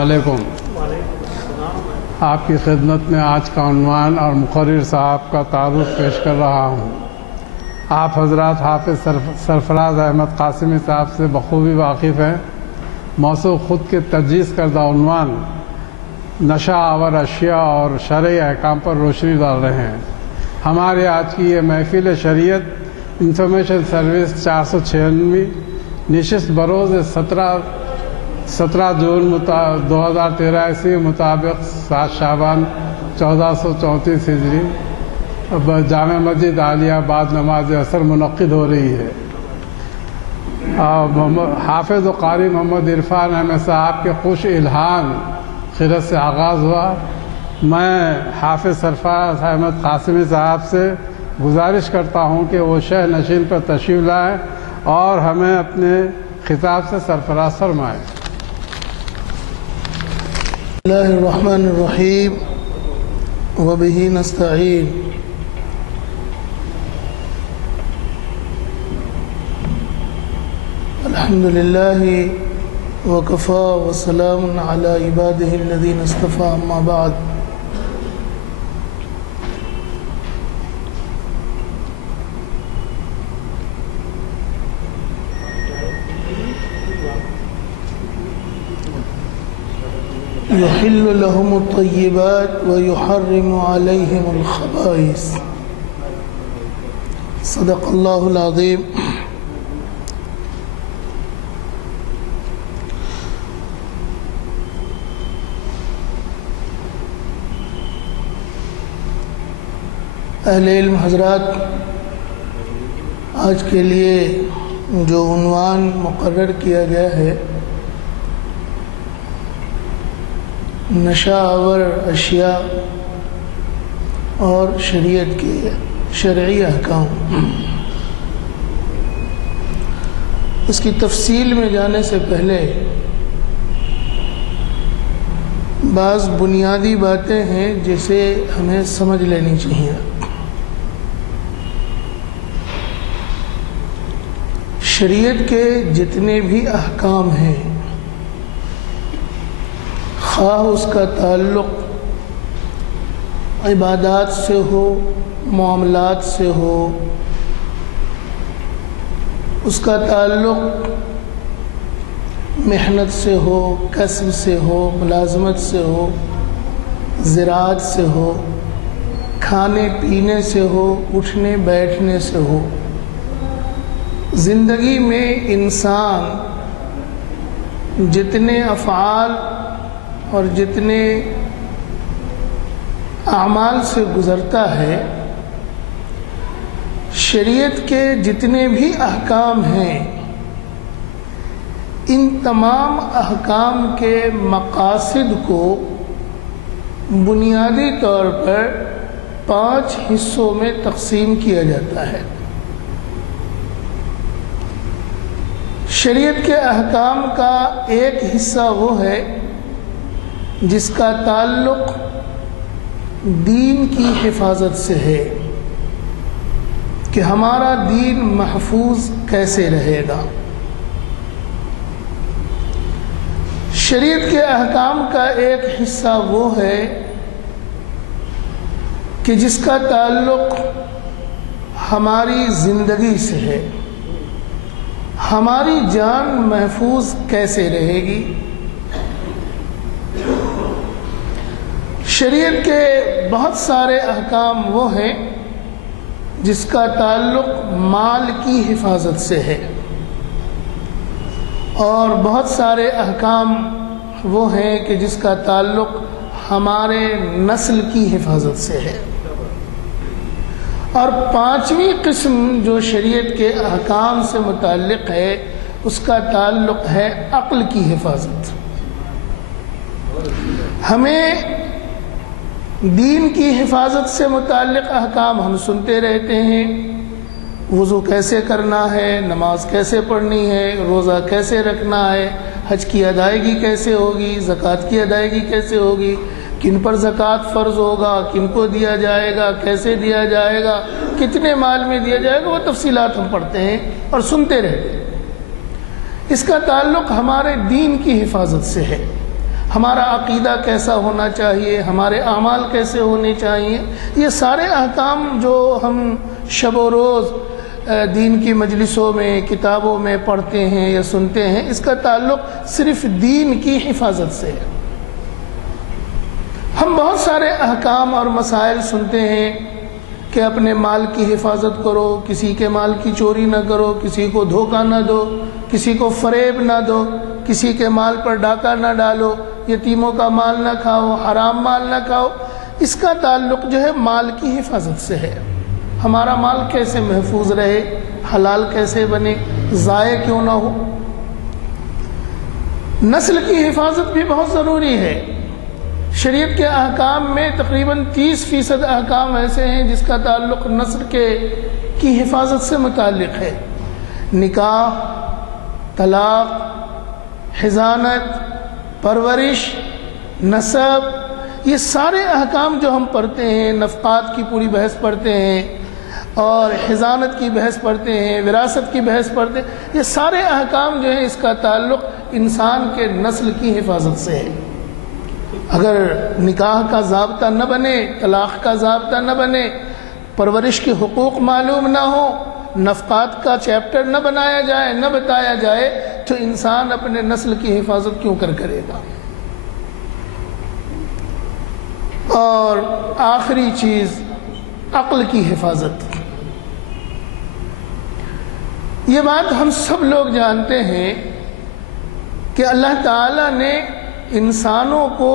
علیکم۔ آپ کی خدمت میں آج کا عنوان اور مقرر صاحب کا تعارف پیش کر رہا ہوں۔ آپ حضرات حافظ سرفراز احمد قاسمی صاحب سے بخوبی واقف ہیں۔ موضوع خود کے تجویز کردہ عنوان نشہ آور اشیاء اور شرعی احکام پر روشنی ڈال رہے ہیں۔ ہمارے آج کی یہ محفل شریعت انفارمیشن سروس 496 نشست بروز 17 جون 2013 عیسوی مطابق 7 شعبان 1434 ہجری جامع مسجد عالیہ بعد نماز عصر منعقد ہو رہی ہے۔ حافظ و قاری محمد عرفان احمد صاحب کے خوش الہام خرد سے آغاز ہوا۔ میں حافظ سرفراز احمد قاسمی صاحب سے گزارش کرتا ہوں کہ وہ شہ نشین پر تشریف لائیں اور ہمیں اپنے خطاب سے سرفراز فرمائیں۔ بسم اللہ الرحمن الرحیم وبہ نستعین۔ الحمد للہ وکفا وسلام علی عبادہ الذین اصطفیٰ، اما بعد۔ یحل لهم الطیبات ویحرم علیہم الخبائث، صدق اللہ العظیم۔ اہل علم حضرات، آج کے لیے جو عنوان مقرر کیا گیا ہے نشہ آور اشیاء اور شریعت کے شرعی احکام، اس کی تفصیل میں جانے سے پہلے بعض بنیادی باتیں ہیں جسے ہمیں سمجھ لینی چاہیے۔ شریعت کے جتنے بھی احکام ہیں، خواہ اس کا تعلق عبادات سے ہو، معاملات سے ہو، اس کا تعلق محنت سے ہو، کسب سے ہو، ملازمت سے ہو، زراعت سے ہو، کھانے پینے سے ہو، اٹھنے بیٹھنے سے ہو، زندگی میں انسان جتنے افعال اور جتنے اعمال سے گزرتا ہے، شریعت کے جتنے بھی احکام ہیں، ان تمام احکام کے مقاصد کو بنیادی طور پر 5 حصوں میں تقسیم کیا جاتا ہے۔ شریعت کے احکام کا ایک حصہ وہ ہے جس کا تعلق دین کی حفاظت سے ہے کہ ہمارا دین محفوظ کیسے رہے گا۔ شریعت کے احکام کا ایک حصہ وہ ہے کہ جس کا تعلق ہماری زندگی سے ہے، ہماری جان محفوظ کیسے رہے گی۔ شریعت کے بہت سارے احکام وہ ہیں جس کا تعلق مال کی حفاظت سے ہے، اور بہت سارے احکام وہ ہیں کہ جس کا تعلق ہمارے نسل کی حفاظت سے ہے، اور 5ویں قسم جو شریعت کے احکام سے متعلق ہے اس کا تعلق ہے عقل کی حفاظت۔ ہمیں دین کی حفاظت سے متعلق احکام ہم سنتے رہتے ہیں، وضو کیسے کرنا ہے، نماز کیسے پڑھنی ہے، روزہ کیسے رکھنا ہے، حج کی ادائیگی کیسے ہوگی، زکوٰۃ کی ادائیگی کیسے ہوگی، کن پر زکوٰۃ فرض ہوگا، کن کو دیا جائے گا، کیسے دیا جائے گا، کتنے مال میں دیا جائے گا، وہ تفصیلات ہم پڑھتے ہیں اور سنتے رہتے ہیں۔ اس کا تعلق ہمارے دین کی حفاظت سے ہے۔ ہمارا عقیدہ کیسا ہونا چاہیے، ہمارے اعمال کیسے ہونے چاہیے، یہ سارے احکام جو ہم شب و روز دین کی مجلسوں میں، کتابوں میں پڑھتے ہیں یا سنتے ہیں، اس کا تعلق صرف دین کی حفاظت سے ہے۔ ہم بہت سارے احکام اور مسائل سنتے ہیں کہ اپنے مال کی حفاظت کرو، کسی کے مال کی چوری نہ کرو، کسی کو دھوکہ نہ دو، کسی کو فریب نہ دو، کسی کے مال پر ڈاکہ نہ ڈالو، یتیموں کا مال نہ کھاؤ، حرام مال نہ کھاؤ۔ اس کا تعلق جو ہے مال کی حفاظت سے ہے۔ ہمارا مال کیسے محفوظ رہے، حلال کیسے بنے، ضائع کیوں نہ ہو۔ نسل کی حفاظت بھی بہت ضروری ہے۔ شریعت کے احکام میں تقریباً 30% احکام ایسے ہیں جس کا تعلق نسل کی حفاظت سے متعلق ہے۔ نکاح، طلاق، حضانت، پرورش، نسب، یہ سارے احکام جو ہم پڑھتے ہیں، نفقات کی پوری بحث پڑھتے ہیں اور حضانت کی بحث پڑھتے ہیں، وراثت کی بحث پڑھتے ہیں، یہ سارے احکام جو ہیں اس کا تعلق انسان کے نسل کی حفاظت سے ہے۔ اگر نکاح کا ضابطہ نہ بنے، طلاق کا ضابطہ نہ بنے، پرورش کے حقوق معلوم نہ ہو، نفقات کا چیپٹر نہ بنایا جائے، نہ بتایا جائے، تو انسان اپنے نسل کی حفاظت کیوں کرے گا۔ اور آخری چیز عقل کی حفاظت۔ یہ بات ہم سب لوگ جانتے ہیں کہ اللہ تعالیٰ نے انسانوں کو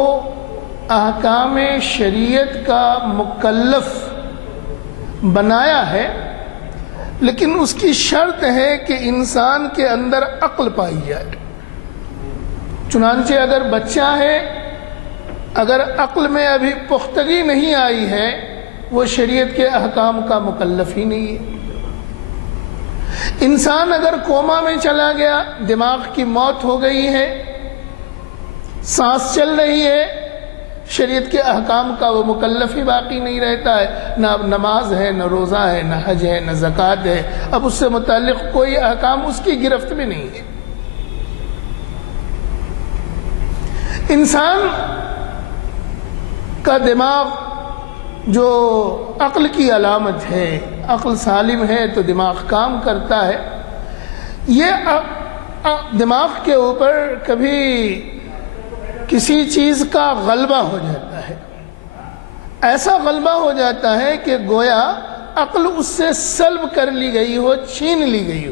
احکام شریعت کا مکلف بنایا ہے، لیکن اس کی شرط ہے کہ انسان کے اندر عقل پائی جائے۔ چنانچہ اگر بچہ ہے، اگر عقل میں ابھی پختگی نہیں آئی ہے، وہ شریعت کے احکام کا مکلف ہی نہیں ہے۔ انسان اگر کوما میں چلا گیا، دماغ کی موت ہو گئی ہے، سانس چل رہی ہے، شریعت کے احکام کا وہ مکلف ہی باقی نہیں رہتا ہے۔ نہ اب نماز ہے، نہ روزہ ہے، نہ حج ہے، نہ زکوٰۃ ہے، اب اس سے متعلق کوئی احکام اس کی گرفت میں نہیں ہے۔ انسان کا دماغ جو عقل کی علامت ہے، عقل سالم ہے تو دماغ کام کرتا ہے۔ یہ دماغ کے اوپر کبھی کسی چیز کا غلبہ ہو جاتا ہے، ایسا غلبہ ہو جاتا ہے کہ گویا عقل اس سے سلب کر لی گئی ہو، چھین لی گئی ہو۔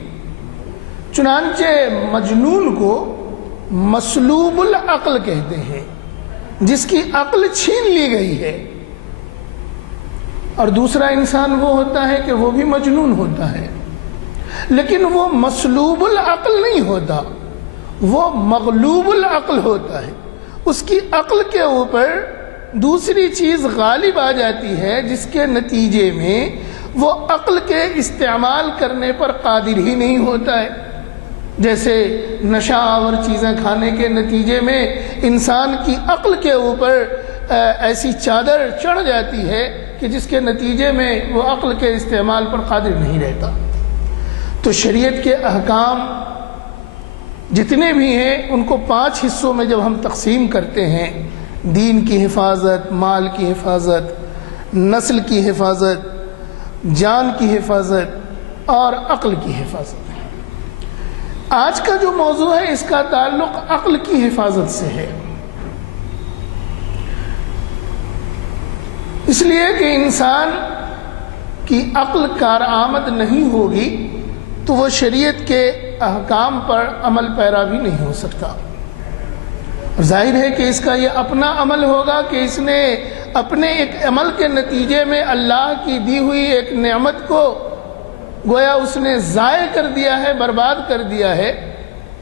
چنانچہ مجنون کو مسلوب العقل کہتے ہیں، جس کی عقل چھین لی گئی ہے۔ اور دوسرا انسان وہ ہوتا ہے کہ وہ بھی مجنون ہوتا ہے، لیکن وہ مسلوب العقل نہیں ہوتا، وہ مغلوب العقل ہوتا ہے۔ اس کی عقل کے اوپر دوسری چیز غالب آ جاتی ہے، جس کے نتیجے میں وہ عقل کے استعمال کرنے پر قادر ہی نہیں ہوتا ہے۔ جیسے نشہ آور چیزیں کھانے کے نتیجے میں انسان کی عقل کے اوپر ایسی چادر چڑھ جاتی ہے کہ جس کے نتیجے میں وہ عقل کے استعمال پر قادر نہیں رہتا۔ تو شریعت کے احکام جتنے بھی ہیں ان کو 5 حصوں میں جب ہم تقسیم کرتے ہیں، دین کی حفاظت، مال کی حفاظت، نسل کی حفاظت، جان کی حفاظت اور عقل کی حفاظت۔ آج کا جو موضوع ہے اس کا تعلق عقل کی حفاظت سے ہے، اس لیے کہ انسان کی عقل کارآمد نہیں ہوگی تو وہ شریعت کے احکام پر عمل پیرا بھی نہیں ہو سکتا۔ ظاہر ہے کہ اس کا یہ اپنا عمل ہوگا کہ اس نے اپنے ایک عمل کے نتیجے میں اللہ کی دی ہوئی ایک نعمت کو گویا اس نے ضائع کر دیا ہے، برباد کر دیا ہے،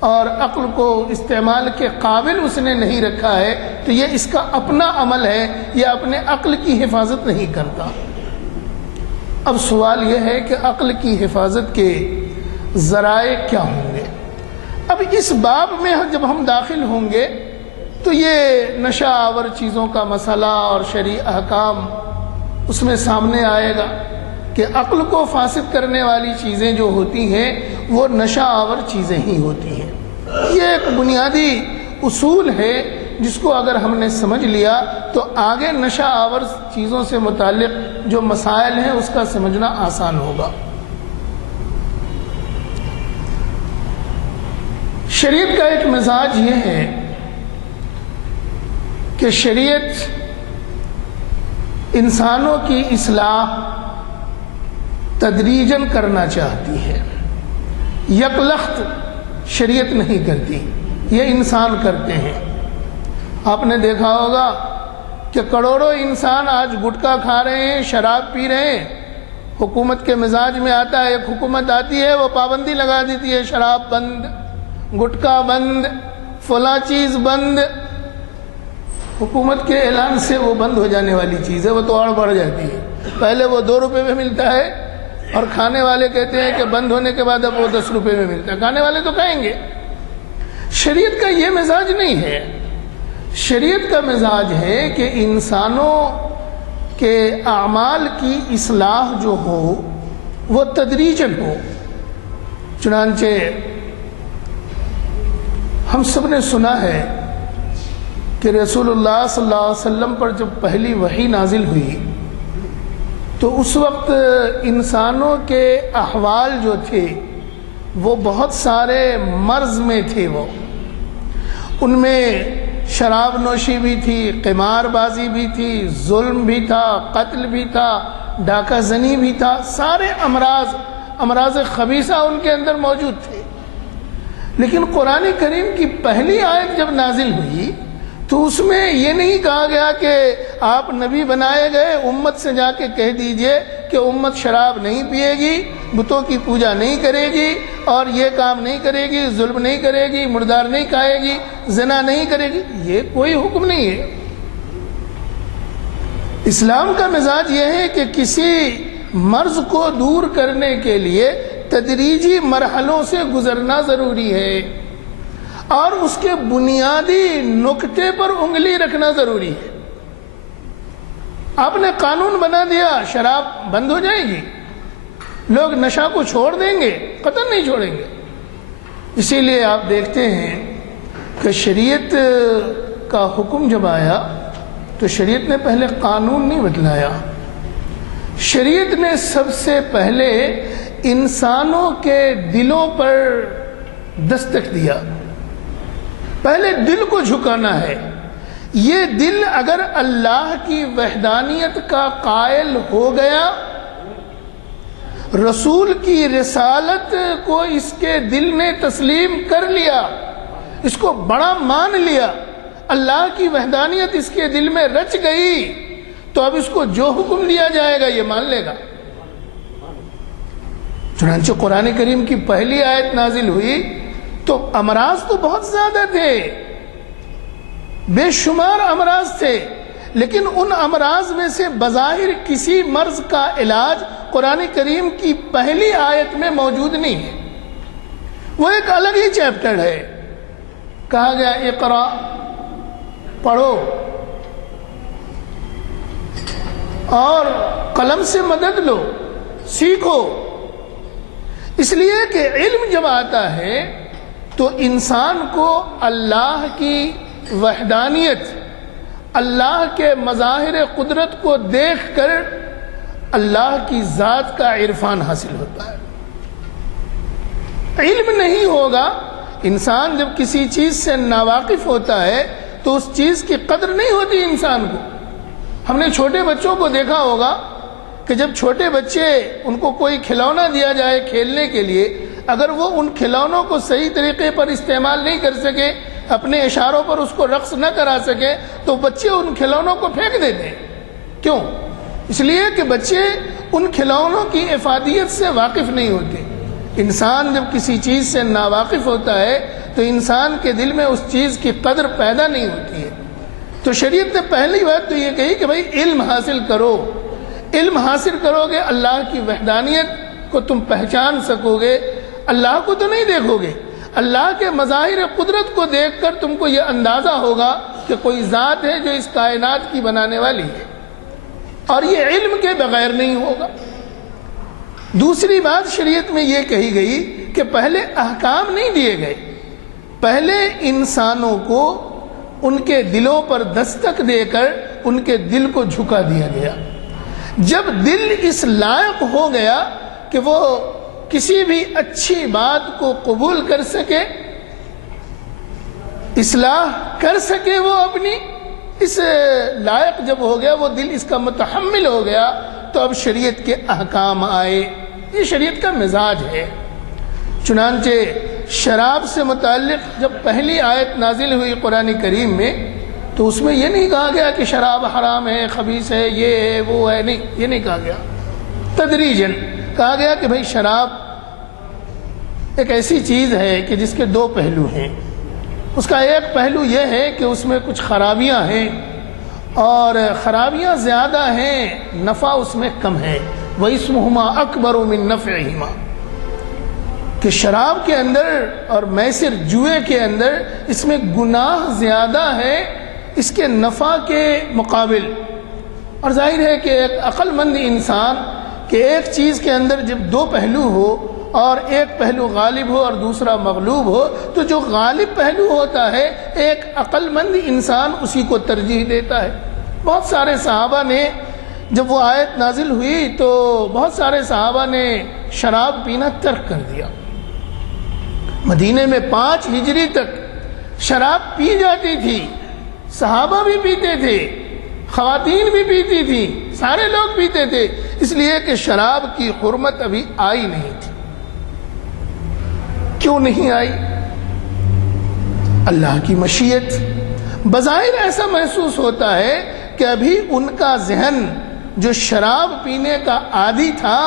اور عقل کو استعمال کے قابل اس نے نہیں رکھا ہے، تو یہ اس کا اپنا عمل ہے، یہ اپنے عقل کی حفاظت نہیں کرتا۔ اب سوال یہ ہے کہ عقل کی حفاظت کے ذرائع کیا ہوں گے؟ اب اس باب میں جب ہم داخل ہوں گے تو یہ نشہ آور چیزوں کا مسئلہ اور شرعی احکام اس میں سامنے آئے گا کہ عقل کو فاسد کرنے والی چیزیں جو ہوتی ہیں وہ نشہ آور چیزیں ہی ہوتی ہیں۔ یہ ایک بنیادی اصول ہے جس کو اگر ہم نے سمجھ لیا تو آگے نشہ آور چیزوں سے متعلق جو مسائل ہیں اس کا سمجھنا آسان ہوگا۔ شریعت کا ایک مزاج یہ ہے کہ شریعت انسانوں کی اصلاح تدریجاً کرنا چاہتی ہے، یکلخت شریعت نہیں کرتی، یہ انسان کرتے ہیں۔ آپ نے دیکھا ہوگا کہ کروڑوں انسان آج گٹکا کھا رہے ہیں، شراب پی رہے ہیں، حکومت کے مزاج میں آتا ہے، ایک حکومت آتی ہے وہ پابندی لگا دیتی ہے، شراب بند، گٹکا بند، فلاں چیز بند۔ حکومت کے اعلان سے وہ بند ہو جانے والی چیز ہے، وہ تو اور بڑھ جاتی ہے۔ پہلے وہ 2 روپے میں ملتا ہے اور کھانے والے کہتے ہیں کہ بند ہونے کے بعد اب وہ 10 روپے میں ملتا ہے، کھانے والے تو کھائیں گے۔ شریعت کا یہ مزاج نہیں ہے، شریعت کا مزاج ہے کہ انسانوں کے اعمال کی اصلاح جو ہو وہ تدریجاً ہو۔ چنانچہ ہم سب نے سنا ہے کہ رسول اللہ صلی اللہ علیہ وسلم پر جب پہلی وحی نازل ہوئی تو اس وقت انسانوں کے احوال جو تھے وہ بہت سارے مرض میں تھے، وہ ان میں شراب نوشی بھی تھی، قمار بازی بھی تھی، ظلم بھی تھا، قتل بھی تھا، ڈاکہ زنی بھی تھا، سارے امراض خبیثہ ان کے اندر موجود تھے۔ لیکن قرآن کریم کی پہلی آیت جب نازل ہوئی تو اس میں یہ نہیں کہا گیا کہ آپ نبی بنائے گئے، امت سے جا کے کہہ دیجئے کہ امت شراب نہیں پیے گی، بتوں کی پوجا نہیں کرے گی، اور یہ کام نہیں کرے گی، ظلم نہیں کرے گی، مردار نہیں کھائے گی، زنا نہیں کرے گی۔ یہ کوئی حکم نہیں ہے۔ اسلام کا مزاج یہ ہے کہ کسی مرض کو دور کرنے کے لیے تدریجی مرحلوں سے گزرنا ضروری ہے، اور اس کے بنیادی نقطے پر انگلی رکھنا ضروری ہے۔ آپ نے قانون بنا دیا شراب بند ہو جائے گی، لوگ نشہ کو چھوڑ دیں گے، قطعاً نہیں چھوڑیں گے۔ اسی لیے آپ دیکھتے ہیں کہ شریعت کا حکم جب آیا تو شریعت نے پہلے قانون نہیں بتلایا، شریعت نے سب سے پہلے انسانوں کے دلوں پر دستک دیا۔ پہلے دل کو جھکانا ہے۔ یہ دل اگر اللہ کی وحدانیت کا قائل ہو گیا، رسول کی رسالت کو اس کے دل نے تسلیم کر لیا، اس کو بڑا مان لیا، اللہ کی وحدانیت اس کے دل میں رچ گئی، تو اب اس کو جو حکم دیا جائے گا یہ مان لے گا۔ چنانچہ قرآن کریم کی پہلی آیت نازل ہوئی تو امراض تو بہت زیادہ تھے، بے شمار امراض تھے، لیکن ان امراض میں سے بظاہر کسی مرض کا علاج قرآن کریم کی پہلی آیت میں موجود نہیں ہے، وہ ایک الگ ہی چیپٹر ہے۔ کہا گیا اقرا، پڑھو اور قلم سے مدد لو، سیکھو۔ اس لیے کہ علم جب آتا ہے تو انسان کو اللہ کی وحدانیت، اللہ کے مظاہر قدرت کو دیکھ کر اللہ کی ذات کا عرفان حاصل ہوتا ہے۔ علم نہیں ہوگا، انسان جب کسی چیز سے ناواقف ہوتا ہے تو اس چیز کی قدر نہیں ہوتی انسان کو۔ ہم نے چھوٹے بچوں کو دیکھا ہوگا کہ جب چھوٹے بچے ان کو کوئی کھلونا دیا جائے کھیلنے کے لیے، اگر وہ ان کھلونوں کو صحیح طریقے پر استعمال نہیں کر سکے، اپنے اشاروں پر اس کو رقص نہ کرا سکے، تو بچے ان کھلونوں کو پھینک دیتے ہیں۔ کیوں؟ اس لیے کہ بچے ان کھلونوں کی افادیت سے واقف نہیں ہوتے۔ انسان جب کسی چیز سے ناواقف ہوتا ہے تو انسان کے دل میں اس چیز کی قدر پیدا نہیں ہوتی ہے۔ تو شریعت نے پہلی بات تو یہ کہی کہ بھائی علم حاصل کرو، علم حاصل کرو گے اللہ کی وحدانیت کو تم پہچان سکو گے۔ اللہ کو تو نہیں دیکھو گے، اللہ کے مظاہر قدرت کو دیکھ کر تم کو یہ اندازہ ہوگا کہ کوئی ذات ہے جو اس کائنات کی بنانے والی ہے، اور یہ علم کے بغیر نہیں ہوگا۔ دوسری بات شریعت میں یہ کہی گئی کہ پہلے احکام نہیں دیے گئے، پہلے انسانوں کو ان کے دلوں پر دستک دے کر ان کے دل کو جھکا دیا گیا۔ جب دل اس لائق ہو گیا کہ وہ کسی بھی اچھی بات کو قبول کر سکے، اصلاح کر سکے، وہ اپنی اس لائق جب ہو گیا، وہ دل اس کا متحمل ہو گیا، تو اب شریعت کے احکام آئے۔ یہ شریعت کا مزاج ہے۔ چنانچہ شراب سے متعلق جب پہلی آیت نازل ہوئی قرآن کریم میں، تو اس میں یہ نہیں کہا گیا کہ شراب حرام ہے، خبیث ہے، یہ ہے، وہ ہے، نہیں، یہ نہیں کہا گیا۔ تدریجاً کہا گیا کہ بھئی شراب ایک ایسی چیز ہے کہ جس کے دو پہلو ہیں۔ اس کا ایک پہلو یہ ہے کہ اس میں کچھ خرابیاں ہیں، اور خرابیاں زیادہ ہیں، نفع اس میں کم ہے۔ وَإِثْمُهُمَا أَكْبَرُ مِن نَفْعِهِمَا، کہ شراب کے اندر اور میسر جوئے کے اندر اس میں گناہ زیادہ ہے اس کے نفع کے مقابل۔ اور ظاہر ہے کہ ایک عقل مند انسان کہ ایک چیز کے اندر جب دو پہلو ہو اور ایک پہلو غالب ہو اور دوسرا مغلوب ہو، تو جو غالب پہلو ہوتا ہے ایک عقل مند انسان اسی کو ترجیح دیتا ہے۔ بہت سارے صحابہ نے جب وہ آیت نازل ہوئی تو بہت سارے صحابہ نے شراب پینا ترک کر دیا۔ مدینے میں 5 ہجری تک شراب پی جاتی تھی، صحابہ بھی پیتے تھے، خواتین بھی پیتی تھی، سارے لوگ پیتے تھے، اس لیے کہ شراب کی حرمت ابھی آئی نہیں تھی۔ کیوں نہیں آئی؟ اللہ کی مشیت۔ بظاہر ایسا محسوس ہوتا ہے کہ ابھی ان کا ذہن جو شراب پینے کا عادی تھا،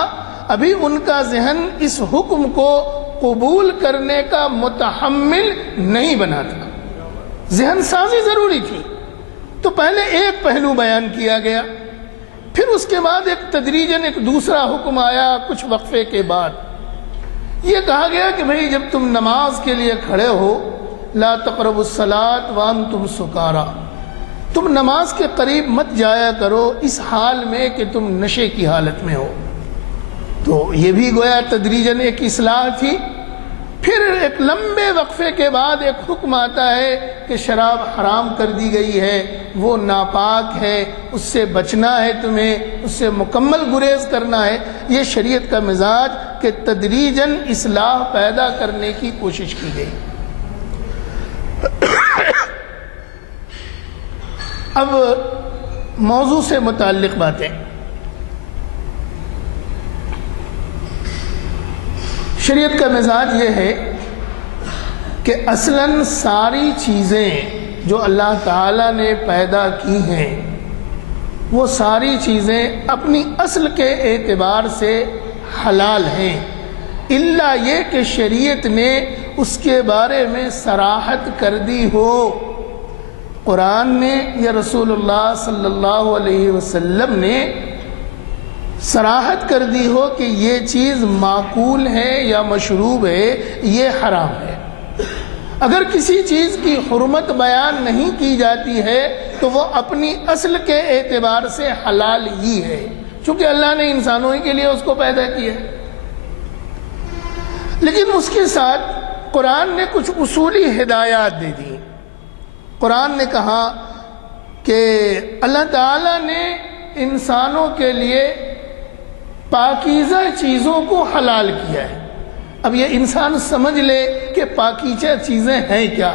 ابھی ان کا ذہن اس حکم کو قبول کرنے کا متحمل نہیں بنا تھا۔ ذہن سازی ضروری تھی۔ تو پہلے ایک پہلو بیان کیا گیا، پھر اس کے بعد ایک تدریجاً ایک دوسرا حکم آیا کچھ وقفے کے بعد۔ یہ کہا گیا کہ بھئی جب تم نماز کے لیے کھڑے ہو، لا تقربوا الصلاۃ وانتم سکارا، تم نماز کے قریب مت جایا کرو اس حال میں کہ تم نشے کی حالت میں ہو۔ تو یہ بھی گویا تدریجاً ایک اصلاح تھی۔ پھر ایک لمبے وقفے کے بعد ایک حکم آتا ہے کہ شراب حرام کر دی گئی ہے، وہ ناپاک ہے، اس سے بچنا ہے، تمہیں اس سے مکمل گریز کرنا ہے۔ یہ شریعت کا مزاج کہ تدریجاً اصلاح پیدا کرنے کی کوشش کی گئی۔ اب موضوع سے متعلق باتیں۔ شریعت کا مزاج یہ ہے کہ اصلاً ساری چیزیں جو اللہ تعالیٰ نے پیدا کی ہیں وہ ساری چیزیں اپنی اصل کے اعتبار سے حلال ہیں، الا یہ کہ شریعت نے اس کے بارے میں صراحت کر دی ہو، قرآن نے یا رسول اللہ صلی اللہ علیہ وسلم نے صراحت کر دی ہو کہ یہ چیز معقول ہے یا مشروب ہے، یہ حرام ہے۔ اگر کسی چیز کی حرمت بیان نہیں کی جاتی ہے تو وہ اپنی اصل کے اعتبار سے حلال ہی ہے، چونکہ اللہ نے انسانوں ہی کے لیے اس کو پیدا کیا ہے۔ لیکن اس کے ساتھ قرآن نے کچھ اصولی ہدایات دے دی۔ قرآن نے کہا کہ اللہ تعالیٰ نے انسانوں کے لیے پاکیزہ چیزوں کو حلال کیا ہے۔ اب یہ انسان سمجھ لے کہ پاکیزہ چیزیں ہیں کیا،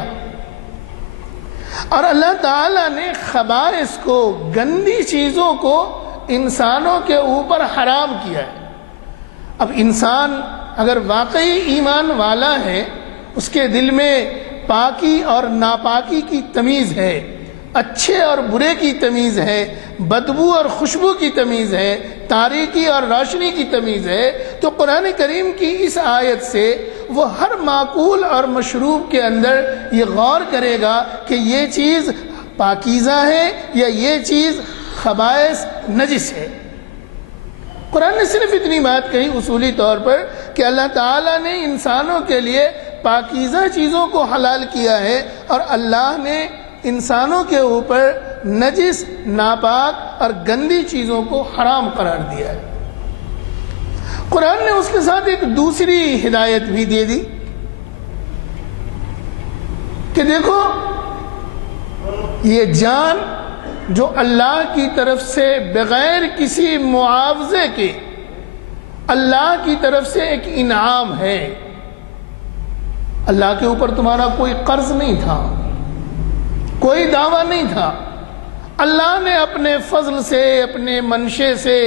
اور اللہ تعالیٰ نے خبائث کو، گندی چیزوں کو انسانوں کے اوپر حرام کیا ہے۔ اب انسان اگر واقعی ایمان والا ہے، اس کے دل میں پاکی اور ناپاکی کی تمیز ہے، اچھے اور برے کی تمیز ہے، بدبو اور خوشبو کی تمیز ہے، تاریکی اور روشنی کی تمیز ہے، تو قرآن کریم کی اس آیت سے وہ ہر معقول اور مشروب کے اندر یہ غور کرے گا کہ یہ چیز پاکیزہ ہے یا یہ چیز خبائث نجس ہے۔ قرآن نے صرف اتنی بات کہی اصولی طور پر کہ اللہ تعالیٰ نے انسانوں کے لیے پاکیزہ چیزوں کو حلال کیا ہے، اور اللہ نے انسانوں کے اوپر نجس، ناپاک اور گندی چیزوں کو حرام قرار دیا ہے۔ قرآن نے اس کے ساتھ ایک دوسری ہدایت بھی دے دی کہ دیکھو یہ جان جو اللہ کی طرف سے بغیر کسی معاوضے کے اللہ کی طرف سے ایک انعام ہے. اللہ کے اوپر تمہارا کوئی قرض نہیں تھا، کوئی دعویٰ نہیں تھا. اللہ نے اپنے فضل سے، اپنے منشے سے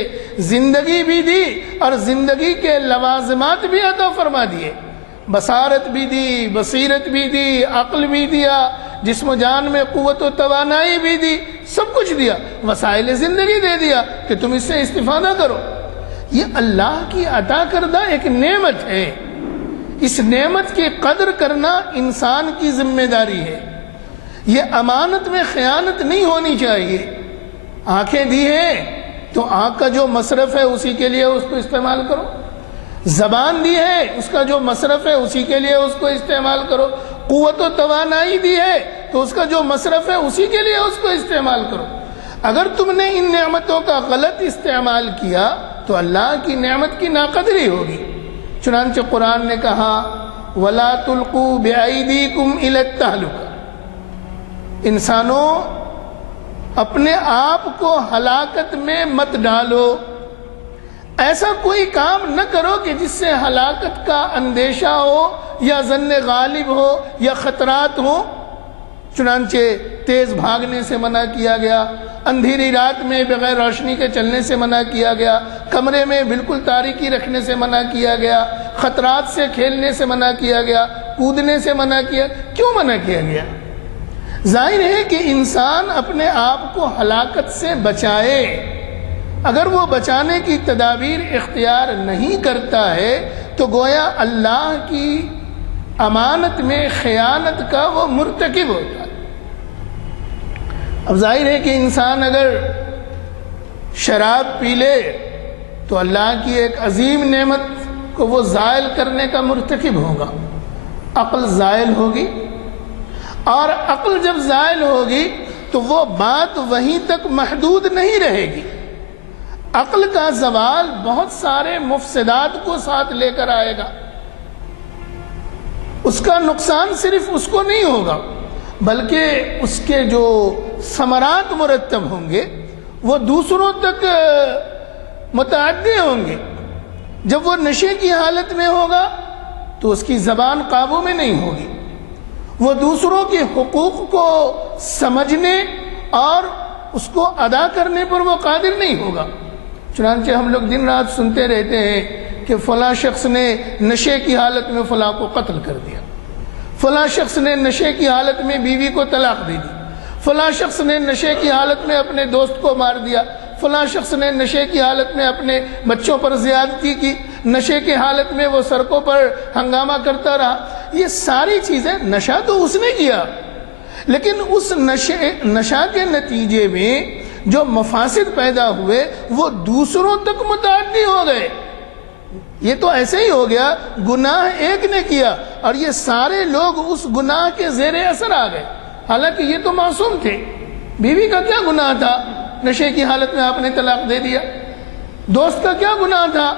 زندگی بھی دی اور زندگی کے لوازمات بھی عطا فرما دیے. بصارت بھی دی، بصیرت بھی دی، عقل بھی دیا، جسم و جان میں قوت و توانائی بھی دی، سب کچھ دیا، وسائل زندگی دے دیا کہ تم اس سے استفادہ کرو. یہ اللہ کی عطا کردہ ایک نعمت ہے. اس نعمت کی قدر کرنا انسان کی ذمہ داری ہے. یہ امانت میں خیانت نہیں ہونی چاہیے. آنکھیں دی ہیں تو آنکھ کا جو مصرف ہے اسی کے لیے اس کو استعمال کرو. زبان دی ہے، اس کا جو مصرف ہے اسی کے لیے اس کو استعمال کرو. قوت و توانائی دی ہے تو اس کا جو مصرف ہے اسی کے لیے اس کو استعمال کرو. اگر تم نے ان نعمتوں کا غلط استعمال کیا تو اللہ کی نعمت کی ناقدری ہوگی. چنانچہ قرآن نے کہا وَلَا تُلْقُوا بِأَيْدِيكُمْ إِلَى التَّهْلُكَةِ، انسانوں اپنے آپ کو ہلاکت میں مت ڈالو. ایسا کوئی کام نہ کرو کہ جس سے ہلاکت کا اندیشہ ہو یا ظن غالب ہو یا خطرات ہو. چنانچہ تیز بھاگنے سے منع کیا گیا، اندھیری رات میں بغیر روشنی کے چلنے سے منع کیا گیا، کمرے میں بالکل تاریکی رکھنے سے منع کیا گیا، خطرات سے کھیلنے سے منع کیا گیا، کودنے سے منع کیا. کیوں منع کیا گیا؟ ظاہر ہے کہ انسان اپنے آپ کو ہلاکت سے بچائے. اگر وہ بچانے کی تدابیر اختیار نہیں کرتا ہے تو گویا اللہ کی امانت میں خیانت کا وہ مرتکب ہوتا ہے. اب ظاہر ہے کہ انسان اگر شراب پی لے تو اللہ کی ایک عظیم نعمت کو وہ زائل کرنے کا مرتکب ہوگا. عقل زائل ہوگی، اور عقل جب زائل ہوگی تو وہ بات وہیں تک محدود نہیں رہے گی. عقل کا زوال بہت سارے مفسدات کو ساتھ لے کر آئے گا. اس کا نقصان صرف اس کو نہیں ہوگا بلکہ اس کے جو ثمرات مرتب ہوں گے وہ دوسروں تک متعدی ہوں گے. جب وہ نشے کی حالت میں ہوگا تو اس کی زبان قابو میں نہیں ہوگی. وہ دوسروں کے حقوق کو سمجھنے اور اس کو ادا کرنے پر وہ قادر نہیں ہوگا. چنانچہ ہم لوگ دن رات سنتے رہتے ہیں کہ فلاں شخص نے نشے کی حالت میں فلاں کو قتل کر دیا، فلاں شخص نے نشے کی حالت میں بیوی کو طلاق دے دی، فلاں شخص نے نشے کی حالت میں اپنے دوست کو مار دیا، فلاں شخص نے نشے کی حالت میں اپنے بچوں پر زیادتی کی، نشے کی حالت میں وہ سڑکوں پر ہنگامہ کرتا رہا. یہ ساری چیزیں نشہ تو اس نے کیا، لیکن اس نشہ کے نتیجے میں جو مفاسد پیدا ہوئے وہ دوسروں تک متعدی ہو گئے. یہ تو ایسے ہی ہو گیا، گناہ ایک نے کیا اور یہ سارے لوگ اس گناہ کے زیر اثر آ گئے. حالانکہ یہ تو معصوم تھے. بیوی کا کیا گناہ تھا؟ نشے کی حالت میں آپ نے طلاق دے دیا. دوست کا کیا گناہ تھا؟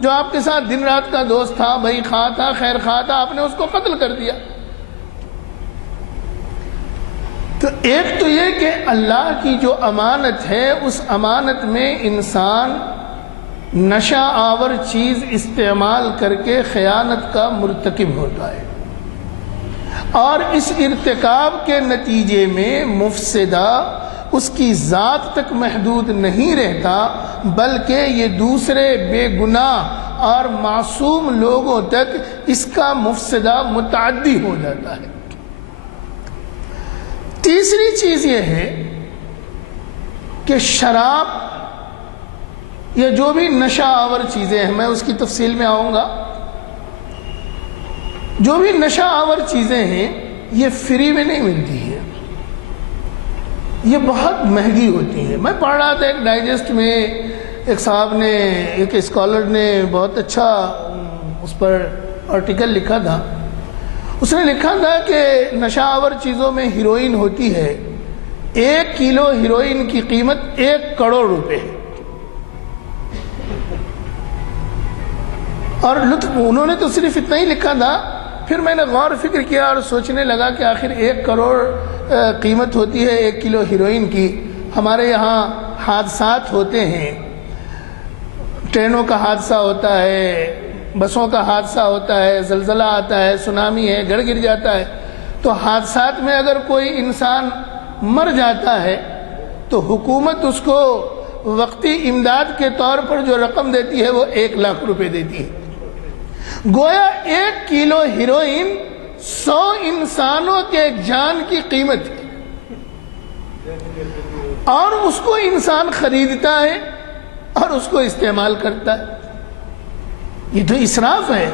جو آپ کے ساتھ دن رات کا دوست تھا، بھائی خواہ تھا، خیر خواہ تھا، آپ نے اس کو قتل کر دیا. تو ایک تو یہ کہ اللہ کی جو امانت ہے اس امانت میں انسان نشہ آور چیز استعمال کر کے خیانت کا مرتکب ہوتا ہے، اور اس ارتکاب کے نتیجے میں مفسدہ اس کی ذات تک محدود نہیں رہتا بلکہ یہ دوسرے بے گناہ اور معصوم لوگوں تک اس کا مفسدہ متعدی ہو جاتا ہے. تیسری چیز یہ ہے کہ شراب یا جو بھی نشہ آور چیزیں ہیں، میں اس کی تفصیل میں آؤں گا، جو بھی نشہ آور چیزیں ہیں یہ فری میں نہیں ملتی ہیں، یہ بہت مہنگی ہوتی ہیں. میں پڑھ رہا تھا ایک ڈائجسٹ میں، ایک صاحب نے، ایک اسکالر نے بہت اچھا اس پر آرٹیکل لکھا تھا. اس نے لکھا تھا کہ نشہ آور چیزوں میں ہیروئن ہوتی ہے، 1 کلو ہیروئن کی قیمت 1 کروڑ روپے ہے. اور انہوں نے تو صرف اتنا ہی لکھا تھا. پھر میں نے غور فکر کیا اور سوچنے لگا کہ آخر 1 کروڑ قیمت ہوتی ہے 1 کلو ہیروئن کی. ہمارے یہاں حادثات ہوتے ہیں، ٹرینوں کا حادثہ ہوتا ہے، بسوں کا حادثہ ہوتا ہے، زلزلہ آتا ہے، سونامی ہے، گھر گر جاتا ہے. تو حادثات میں اگر کوئی انسان مر جاتا ہے تو حکومت اس کو وقتی امداد کے طور پر جو رقم دیتی ہے وہ 1 لاکھ روپے دیتی ہے. گویا 1 کلو ہیروئن 100 انسانوں کے جان کی قیمت ہے، اور اس کو انسان خریدتا ہے اور اس کو استعمال کرتا ہے. یہ تو اسراف ہے.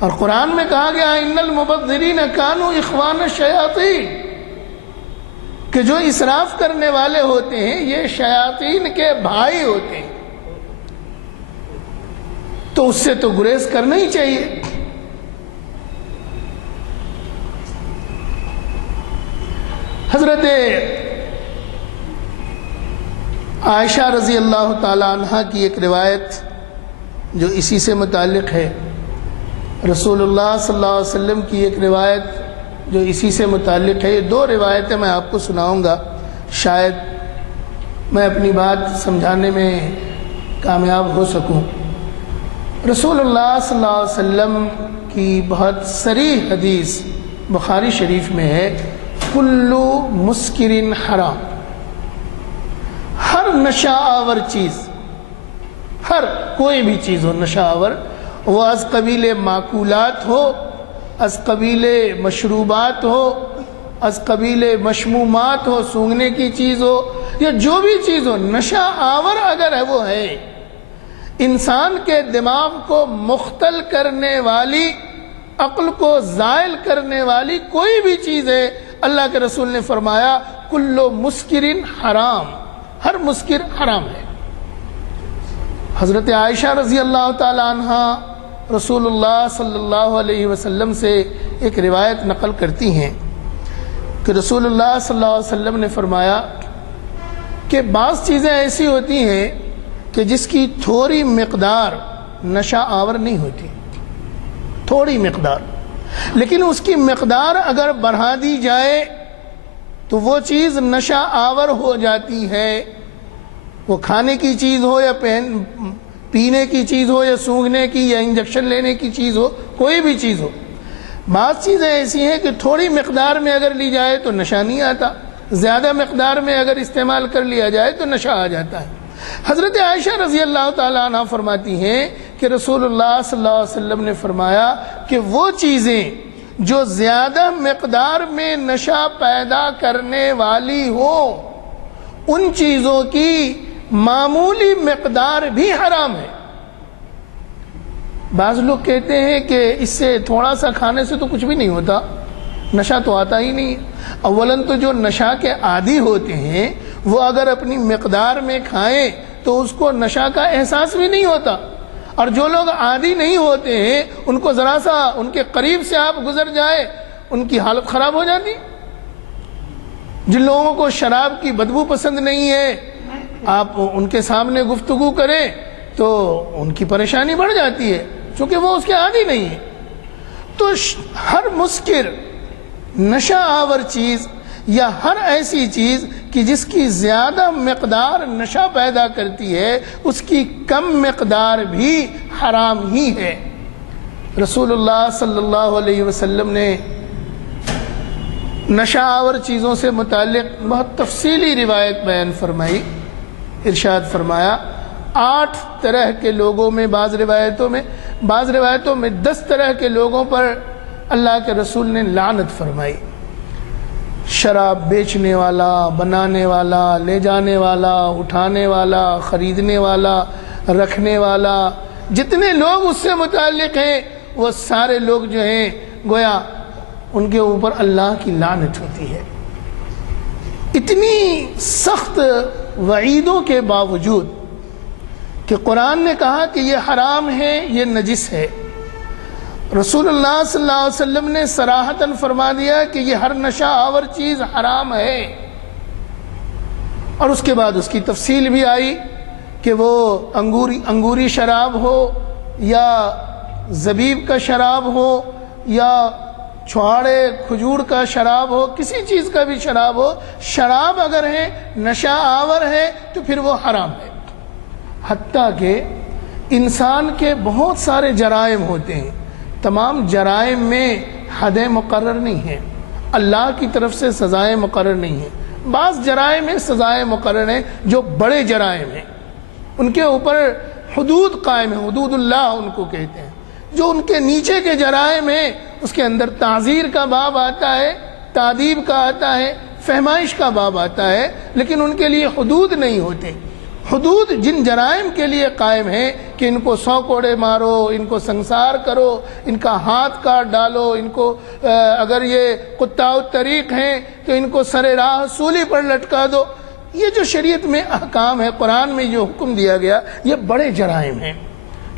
اور قرآن میں کہا گیا ان المبذرین کانوا اخوان الشیاطین، کہ جو اسراف کرنے والے ہوتے ہیں یہ شیاطین کے بھائی ہوتے ہیں. تو اس سے تو گریز کرنا ہی چاہیے. حضرت عائشہ رضی اللہ تعالی عنہ کی ایک روایت جو اسی سے متعلق ہے، رسول اللہ صلی اللہ علیہ وسلم کی ایک روایت جو اسی سے متعلق ہے. یہ 2 روایتیں میں آپ کو سناؤں گا، شاید میں اپنی بات سمجھانے میں کامیاب ہو سکوں. رسول اللہ صلی اللہ علیہ وسلم کی بہت صریح حدیث بخاری شریف میں ہے، کل مسکر حرام. ہر نشہ آور چیز، ہر کوئی بھی چیز ہو نشہ آور، وہ از قبیل معقولات ہو، از قبیل مشروبات ہو، از قبیل مشمومات ہو، سونگھنے کی چیز ہو، یا جو بھی چیز ہو، نشہ آور اگر ہے وہ ہے، انسان کے دماغ کو مختل کرنے والی، عقل کو زائل کرنے والی کوئی بھی چیز ہے، اللہ کے رسول نے فرمایا کل مسکر حرام، ہر مسکر حرام ہے. حضرت عائشہ رضی اللہ تعالی عنہ رسول اللہ صلی اللہ علیہ وسلم سے ایک روایت نقل کرتی ہیں کہ رسول اللہ صلی اللہ علیہ وسلم نے فرمایا کہ بعض چیزیں ایسی ہوتی ہیں کہ جس کی تھوڑی مقدار نشہ آور نہیں ہوتی، تھوڑی مقدار، لیکن اس کی مقدار اگر بڑھا دی جائے تو وہ چیز نشہ آور ہو جاتی ہے. وہ کھانے کی چیز ہو یا پینے کی چیز ہو یا سونگھنے کی یا انجیکشن لینے کی چیز ہو، کوئی بھی چیز ہو. بعض چیزیں ایسی ہیں کہ تھوڑی مقدار میں اگر لی جائے تو نشہ نہیں آتا، زیادہ مقدار میں اگر استعمال کر لیا جائے تو نشہ آ جاتا ہے. حضرت عائشہ رضی اللہ تعالی عنہ فرماتی ہیں کہ رسول اللہ صلی اللہ علیہ وسلم نے فرمایا کہ وہ چیزیں جو زیادہ مقدار میں نشہ پیدا کرنے والی ہو، ان چیزوں کی معمولی مقدار بھی حرام ہے. بعض لوگ کہتے ہیں کہ اس سے تھوڑا سا کھانے سے تو کچھ بھی نہیں ہوتا، نشہ تو آتا ہی نہیں. اولاً تو جو نشہ کے عادی ہوتے ہیں وہ اگر اپنی مقدار میں کھائیں تو اس کو نشہ کا احساس بھی نہیں ہوتا، اور جو لوگ عادی نہیں ہوتے ہیں ان کو ذرا سا ان کے قریب سے آپ گزر جائے ان کی حالت خراب ہو جاتی. جن لوگوں کو شراب کی بدبو پسند نہیں ہے، آپ ان کے سامنے گفتگو کریں تو ان کی پریشانی بڑھ جاتی ہے، چونکہ وہ اس کے عادی نہیں ہے. تو ہر مسکر نشہ آور چیز یا ہر ایسی چیز کہ جس کی زیادہ مقدار نشہ پیدا کرتی ہے، اس کی کم مقدار بھی حرام ہی ہے. رسول اللہ صلی اللہ علیہ وسلم نے نشہ آور چیزوں سے متعلق بہت تفصیلی روایت بیان فرمائی. ارشاد فرمایا 8 طرح کے لوگوں میں، بعض روایتوں میں 10 طرح کے لوگوں پر اللہ کے رسول نے لعنت فرمائی. شراب بیچنے والا، بنانے والا، لے جانے والا، اٹھانے والا، خریدنے والا، رکھنے والا، جتنے لوگ اس سے متعلق ہیں وہ سارے لوگ جو ہیں گویا ان کے اوپر اللہ کی لعنت ہوتی ہے. اتنی سخت وعیدوں کے باوجود کہ قرآن نے کہا کہ یہ حرام ہے، یہ نجس ہے، رسول اللہ صلی اللہ علیہ وسلم نے صراحتاً فرما دیا کہ یہ ہر نشہ آور چیز حرام ہے. اور اس کے بعد اس کی تفصیل بھی آئی کہ وہ انگوری شراب ہو یا زبیب کا شراب ہو یا چھوڑے کھجور کا شراب ہو، کسی چیز کا بھی شراب ہو، شراب اگر ہے نشہ آور ہے تو پھر وہ حرام ہے۔ حتیٰ کہ انسان کے بہت سارے جرائم ہوتے ہیں، تمام جرائم میں حدیں مقرر نہیں ہیں، اللہ کی طرف سے سزائیں مقرر نہیں ہیں۔ بعض جرائم میں سزائیں مقرر ہیں جو بڑے جرائم ہیں، ان کے اوپر حدود قائم ہیں، حدود اللہ ان کو کہتے ہیں۔ جو ان کے نیچے کے جرائم ہیں اس کے اندر تعزیر کا باب آتا ہے، تعدیب کا آتا ہے، فہمائش کا باب آتا ہے، لیکن ان کے لیے حدود نہیں ہوتے۔ حدود جن جرائم کے لیے قائم ہیں کہ ان کو 100 کوڑے مارو، ان کو سنسار کرو، ان کا ہاتھ کاٹ ڈالو، ان کو اگر یہ قطاع الطریق ہیں تو ان کو سر راہ سولی پر لٹکا دو، یہ جو شریعت میں احکام ہے، قرآن میں جو حکم دیا گیا، یہ بڑے جرائم ہیں۔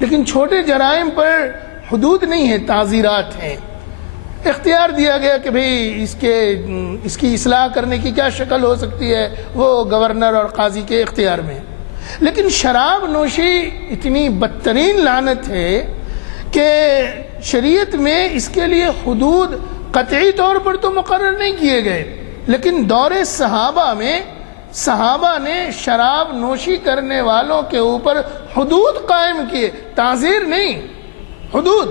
لیکن چھوٹے جرائم پر حدود نہیں ہے، تعزیرات ہیں۔ اختیار دیا گیا کہ بھئی اس کی اصلاح کرنے کی کیا شکل ہو سکتی ہے، وہ گورنر اور قاضی کے اختیار میں۔ لیکن شراب نوشی اتنی بدترین لعنت ہے کہ شریعت میں اس کے لیے حدود قطعی طور پر تو مقرر نہیں کیے گئے، لیکن دور صحابہ میں صحابہ نے شراب نوشی کرنے والوں کے اوپر حدود قائم کیے، تعزیر نہیں، حدود۔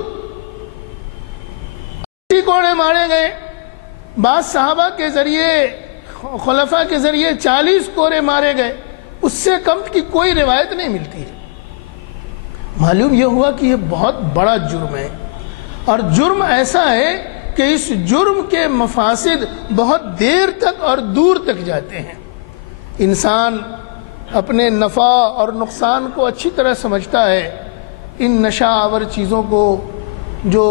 80 کوڑے مارے گئے، بعض صحابہ کے ذریعے، خلفاء کے ذریعے 40 کوڑے مارے گئے، اس سے کم کی کوئی روایت نہیں ملتی ہے۔ معلوم یہ ہوا کہ یہ بہت بڑا جرم ہے، اور جرم ایسا ہے کہ اس جرم کے مفاسد بہت دیر تک اور دور تک جاتے ہیں۔ انسان اپنے نفع اور نقصان کو اچھی طرح سمجھتا ہے۔ ان نشہ آور چیزوں کو جو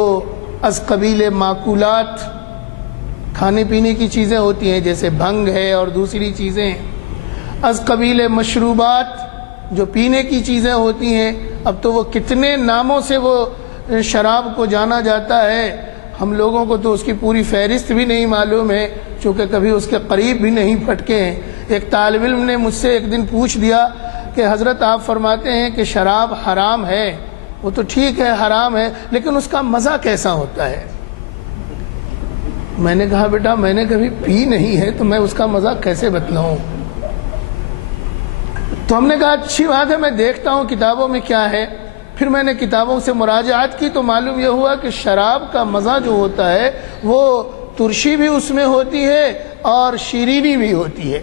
از قبیل معقولات، کھانے پینے کی چیزیں ہوتی ہیں جیسے بھنگ ہے اور دوسری چیزیں، از قبیل مشروبات جو پینے کی چیزیں ہوتی ہیں، اب تو وہ کتنے ناموں سے وہ شراب کو جانا جاتا ہے، ہم لوگوں کو تو اس کی پوری فہرست بھی نہیں معلوم ہے، چونکہ کبھی اس کے قریب بھی نہیں پھٹکے ہیں۔ ایک طالب علم نے مجھ سے ایک دن پوچھ دیا کہ حضرت آپ فرماتے ہیں کہ شراب حرام ہے، وہ تو ٹھیک ہے حرام ہے، لیکن اس کا مزہ کیسا ہوتا ہے؟ میں نے کہا بیٹا میں نے کبھی پی نہیں ہے تو میں اس کا مزہ کیسے بتلاؤں؟ تو ہم نے کہا اچھی بات ہے، میں دیکھتا ہوں کتابوں میں کیا ہے۔ پھر میں نے کتابوں سے مراجعات کی تو معلوم یہ ہوا کہ شراب کا مزہ جو ہوتا ہے وہ ترشی بھی اس میں ہوتی ہے اور شیرینی بھی ہوتی ہے،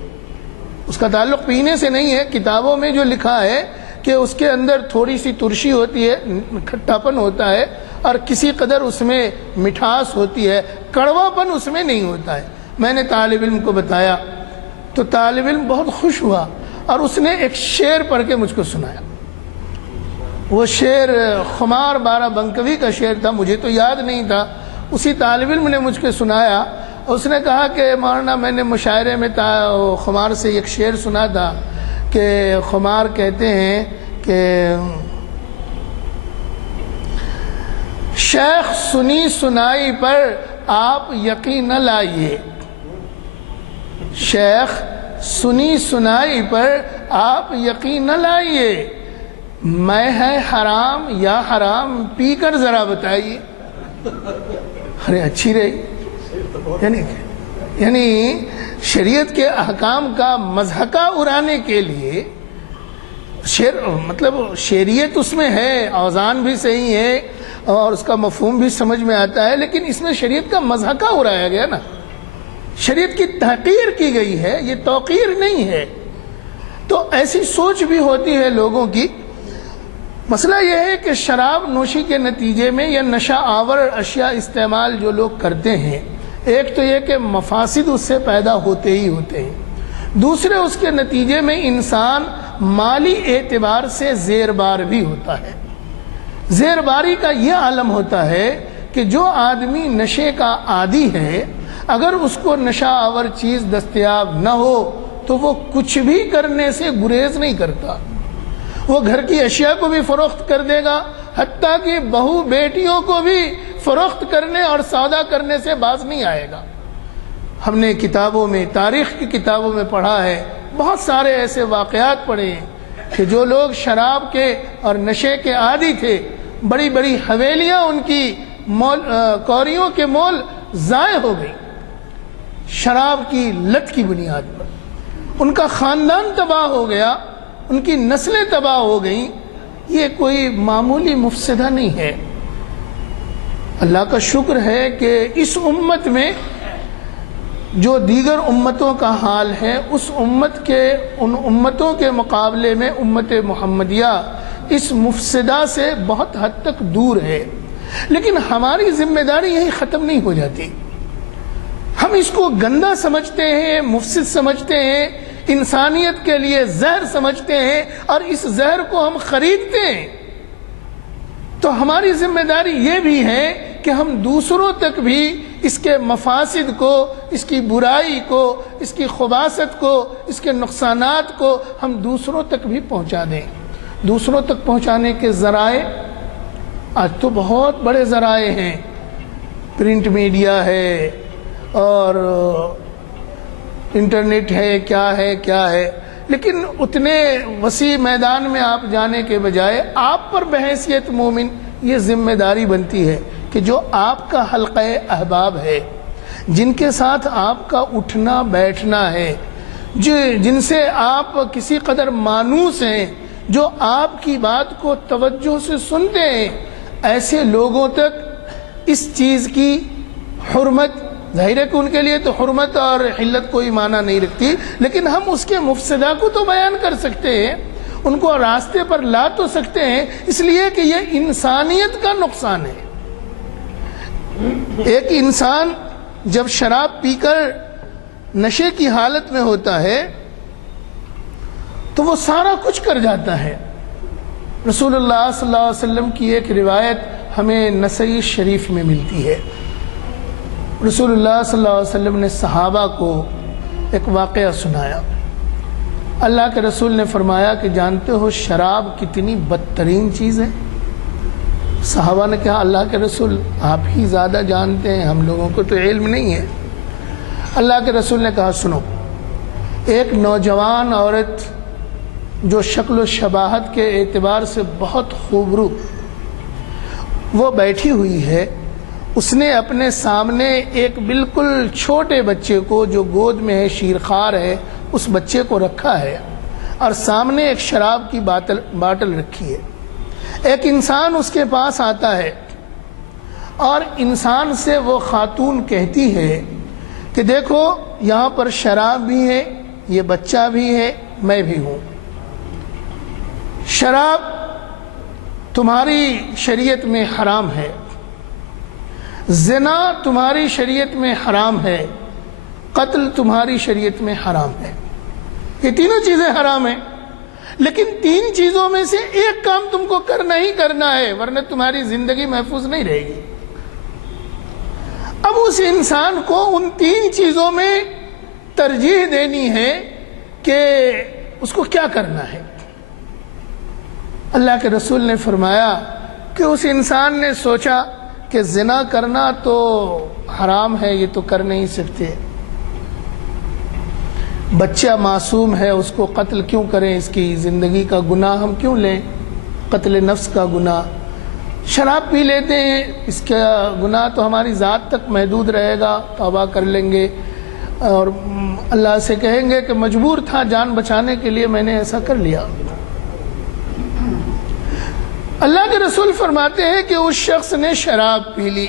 اس کا تعلق پینے سے نہیں ہے۔ کتابوں میں جو لکھا ہے کہ اس کے اندر تھوڑی سی ترشی ہوتی ہے، کھٹاپن ہوتا ہے، اور کسی قدر اس میں مٹھاس ہوتی ہے، کڑوا پن اس میں نہیں ہوتا ہے۔ میں نے طالب علم کو بتایا تو طالب علم بہت خوش ہوا اور اس نے ایک شعر پڑھ کے مجھ کو سنایا۔ وہ شعر خمار بارہ بنکوی کا شعر تھا، مجھے تو یاد نہیں تھا، اسی طالب علم نے مجھ کو سنایا۔ اس نے کہا کہ مولانا میں نے مشاعرے میں خمار سے ایک شعر سنا تھا کہ خمار کہتے ہیں کہ شیخ سنی سنائی پر آپ یقین نہ لائیے، شیخ سنی سنائی پر آپ یقین نہ لائیے، میں ہے حرام یا حرام پی کر ذرا بتائیے۔ ارے اچھی رہی، یعنی شریعت کے احکام کا مضحکہ اڑانے کے لیے مطلب شریعت اس میں ہے، اوزان بھی صحیح ہے اور اس کا مفہوم بھی سمجھ میں آتا ہے، لیکن اس میں شریعت کا مضحکہ اڑایا گیا نا، شریعت کی تحقیر کی گئی ہے، یہ توقیر نہیں ہے۔ تو ایسی سوچ بھی ہوتی ہے لوگوں کی۔ مسئلہ یہ ہے کہ شراب نوشی کے نتیجے میں یا نشہ آور اشیاء استعمال جو لوگ کرتے ہیں، ایک تو یہ کہ مفاسد اس سے پیدا ہوتے ہی ہوتے ہیں، دوسرے اس کے نتیجے میں انسان مالی اعتبار سے زیربار بھی ہوتا ہے۔ زیرباری کا یہ عالم ہوتا ہے کہ جو آدمی نشے کا عادی ہے، اگر اس کو نشہ آور چیز دستیاب نہ ہو تو وہ کچھ بھی کرنے سے گریز نہیں کرتا، وہ گھر کی اشیاء کو بھی فروخت کر دے گا، حتیٰ کہ بہو بیٹیوں کو بھی فروخت کرنے اور سودا کرنے سے باز نہیں آئے گا۔ ہم نے کتابوں میں، تاریخ کی کتابوں میں پڑھا ہے، بہت سارے ایسے واقعات پڑھے ہیں کہ جو لوگ شراب کے اور نشے کے عادی تھے، بڑی بڑی حویلیاں ان کی کوریوں کے مول ضائع ہو گئی شراب کی لت کی بنیاد پر، ان کا خاندان تباہ ہو گیا، ان کی نسلیں تباہ ہو گئیں۔ یہ کوئی معمولی مفسدہ نہیں ہے۔ اللہ کا شکر ہے کہ اس امت میں جو دیگر امتوں کا حال ہے، اس امت کے ان امتوں کے مقابلے میں امت محمدیہ اس مفسدہ سے بہت حد تک دور ہے، لیکن ہماری ذمہ داری یہی ختم نہیں ہو جاتی۔ ہم اس کو گندا سمجھتے ہیں، مفسد سمجھتے ہیں، انسانیت کے لیے زہر سمجھتے ہیں، اور اس زہر کو ہم خریدتے ہیں۔ تو ہماری ذمہ داری یہ بھی ہے کہ ہم دوسروں تک بھی اس کے مفاسد کو، اس کی برائی کو، اس کی خباثت کو، اس کے نقصانات کو ہم دوسروں تک بھی پہنچا دیں۔ دوسروں تک پہنچانے کے ذرائع آج تو بہت بڑے ذرائع ہیں، پرنٹ میڈیا ہے اور انٹرنیٹ ہے، کیا ہے، لیکن اتنے وسیع میدان میں آپ جانے کے بجائے آپ پر بحیثیت مومن یہ ذمہ داری بنتی ہے کہ جو آپ کا حلقہ احباب ہے، جن کے ساتھ آپ کا اٹھنا بیٹھنا ہے، جن سے آپ کسی قدر مانوس ہیں، جو آپ کی بات کو توجہ سے سنتے ہیں، ایسے لوگوں تک اس چیز کی حرمت، ظاہر ہے کہ ان کے لیے تو حرمت اور حلت کوئی معنی نہیں رکھتی، لیکن ہم اس کے مفسدہ کو تو بیان کر سکتے ہیں، ان کو راستے پر لا تو سکتے ہیں، اس لیے کہ یہ انسانیت کا نقصان ہے۔ ایک انسان جب شراب پی کر نشے کی حالت میں ہوتا ہے تو وہ سارا کچھ کر جاتا ہے۔ رسول اللہ صلی اللہ علیہ وسلم کی ایک روایت ہمیں نسائی شریف میں ملتی ہے۔ رسول اللہ صلی اللہ علیہ وسلم نے صحابہ کو ایک واقعہ سنایا۔ اللہ کے رسول نے فرمایا کہ جانتے ہو شراب کتنی بدترین چیز ہے؟ صحابہ نے کہا اللہ کے رسول آپ ہی زیادہ جانتے ہیں، ہم لوگوں کو تو علم نہیں ہے۔ اللہ کے رسول نے کہا سنو، ایک نوجوان عورت جو شکل و شباہت کے اعتبار سے بہت خوبرو، وہ بیٹھی ہوئی ہے، اس نے اپنے سامنے ایک بالکل چھوٹے بچے کو جو گود میں ہے، شیرخوار ہے، اس بچے کو رکھا ہے، اور سامنے ایک شراب کی باٹل رکھی ہے۔ ایک انسان اس کے پاس آتا ہے اور انسان سے وہ خاتون کہتی ہے کہ دیکھو یہاں پر شراب بھی ہے، یہ بچہ بھی ہے، میں بھی ہوں۔ شراب تمہاری شریعت میں حرام ہے، زنا تمہاری شریعت میں حرام ہے، قتل تمہاری شریعت میں حرام ہے۔ یہ تینوں چیزیں حرام ہیں، لیکن تین چیزوں میں سے ایک کام تم کو کرنا ہی کرنا ہے، ورنہ تمہاری زندگی محفوظ نہیں رہے گی۔ اب اس انسان کو ان تین چیزوں میں ترجیح دینی ہے کہ اس کو کیا کرنا ہے۔ اللہ کے رسول نے فرمایا کہ اس انسان نے سوچا کہ زنا کرنا تو حرام ہے، یہ تو کر نہیں سکتے، بچہ معصوم ہے، اس کو قتل کیوں کریں، اس کی زندگی کا گناہ ہم کیوں لیں، قتل نفس کا گناہ۔ شراب پی لیتے ہیں، اس کا گناہ تو ہماری ذات تک محدود رہے گا، توبہ کر لیں گے اور اللہ سے کہیں گے کہ مجبور تھا، جان بچانے کے لیے میں نے ایسا کر لیا۔ اللہ کے رسول فرماتے ہیں کہ اس شخص نے شراب پی لی۔